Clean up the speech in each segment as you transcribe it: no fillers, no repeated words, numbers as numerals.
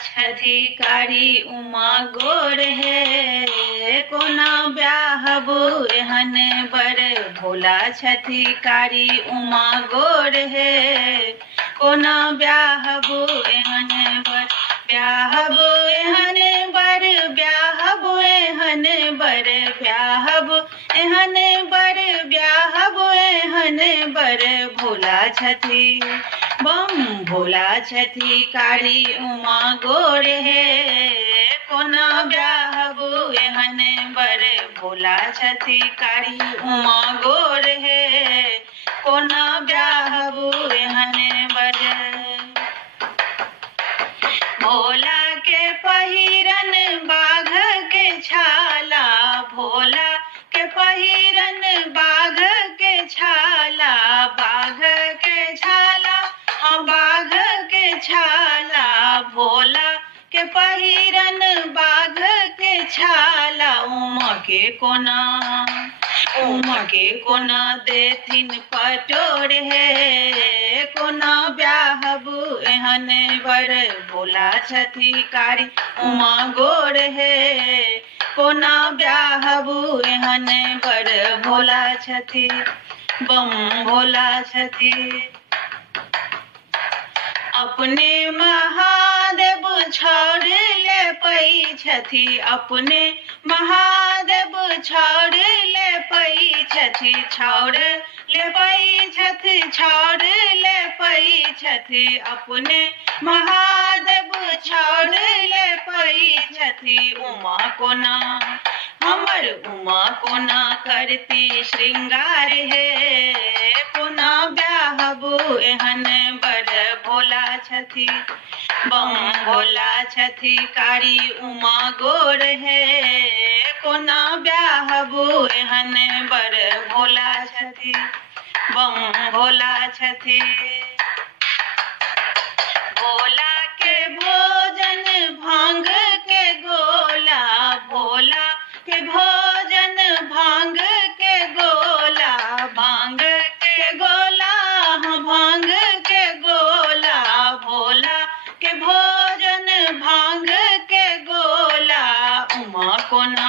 छथि कारी उमा गोर हे, कोना ब्याहबु एहन बर। भोला छथि कारी उमा गोर हे, कोना ब्याहबु एहन बर। ब्याहबु एहन बर, ब्याहबु एहन बर, ब्याहबु एहन बर, ब्याहबु एहन बर। भोला छथि बम भोला छथि कारी उमा गोर हे, कोना ब्याहबु एहन बर। भोला छथि कारी उमा गोर हे, कोना ब्याहबु एहन बर। भोला के पहिरन बाघ के छाला, भोला के पहिरन बाघ के छाला, बाघ के छाला, हाँ बाघ के छाला। भोला के पहिरन बाघ के छाला, उमा के कोना, उमा के कोना देथिन पटोर हे, कोना ब्याहबु एहन बर। भोला छथि कारी उमा गोर हे, कोना ब्याहबु एहन बर। भोला छथि बम भोला छथि। अपने महादेव छाड़ ले पई छथि, अपने महादेव छाड़ ले पई छथि, छाड़ ले पई छथि, छाड़ ले पई छथि। अपने महादेव छाड़ ले पई छथि, उमा कोना हमर उमा कोना करती श्रृंगार हे, कोना ब्याहबु एहन बर। भोला छथि बम भोला छथि कारी उमा गोर हे, कोना ब्याहबु एहन बर। भोला छथि बम भोला छथि। भोला के भोजन भांग के गोला, भोला के भोजन भांग के गोला, भांग के गोला, हाँ भांग के गोला। भोला के भोजन भांग के गोला, उमा कोना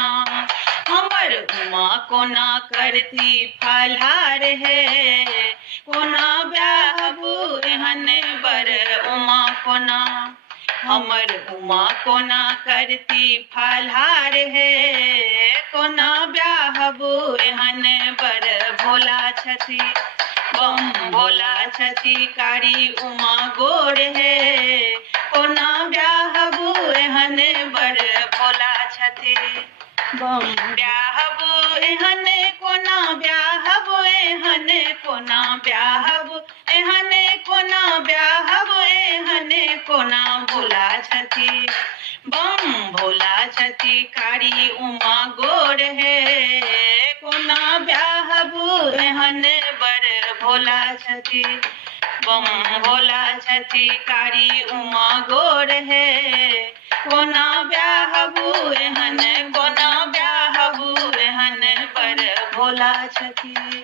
हमर उमा कोना करती फलहार हे, कोना ब्याहबु एहन बर। उमा कोना हमर उमा कोना करती फलहार हे, कोना ब्याहबु एहन बर। भोला छथि बम भोला छथि कारी उमा गोर हे, कोना ब्याहबु एहन बर। भोला छथि बम ब्याहबु एहन कोना ब्याहबु एहन कोना ब्याहबु एहन कोना ब्याहबु एहन कोना। भोला छथि बम भोला छथि कारी उमा गोर हे, कोना ब्याहबु एहन बर। भोला छथि बम भोला छथि कारी उमा गोर हे, कोना ब्याहबु एहन कोना ब्याहबु एहन बर। भोला छथि।